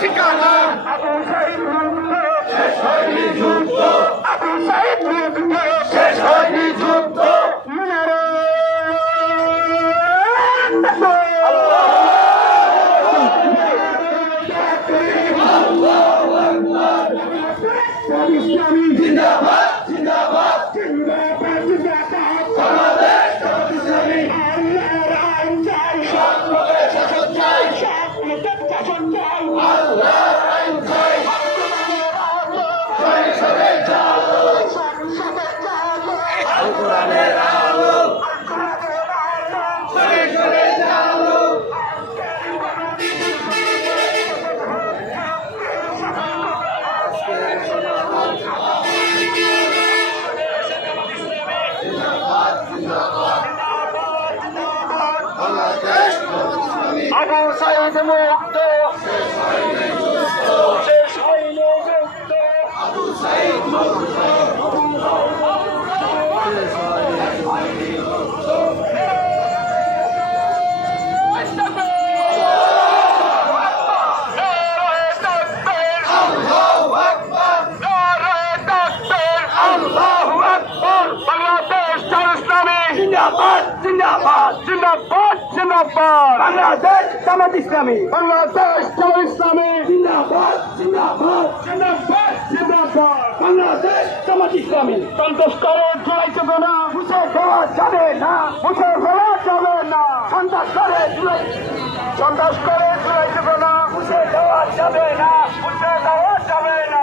ঠিকানা শেষ হয়নি যুদ্ধ জিন্দাবাদ জিন্দাবাদ বাংলাদেশ ইসলামী আল্লাহর আইন চাই সরে চলো আল কোরআনের আলো সরে চলো আবু সাইদ মুক্ত শেষ হইল যুদ্ধ আবু সাইদ মুক্ত জিন্দাবাদ জিন্দাবাদ জিন্দাবাদ জিন্দাবাদ বাংলাদেশ জামাত ইসলামী বাংলাদেশ জামাত ইসলামী জিন্দাবাদ জিন্দাবাদ জিন্দাবাদ জিন্দাবাদ বাংলাদেশ জামাত ইসলামী সন্তোষ করে জয় যাবে না মুছে দেওয়া যাবে না মুছে ফেলা যাবে না সন্ত্রাস করে জয় যাবে না মুছে দেওয়া যাবে না মুছে দেওয়া যাবে না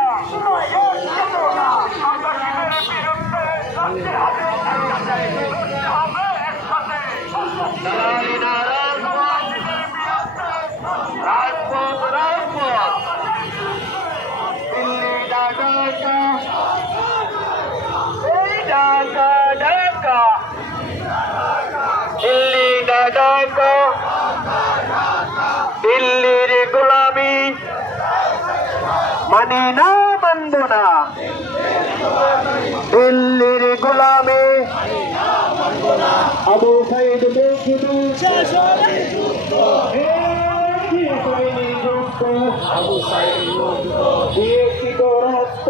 দিল্লির গোলামি মানি না মানব না দিল্লির গোলামি আবু সাইদ আবু সাইদ রক্ত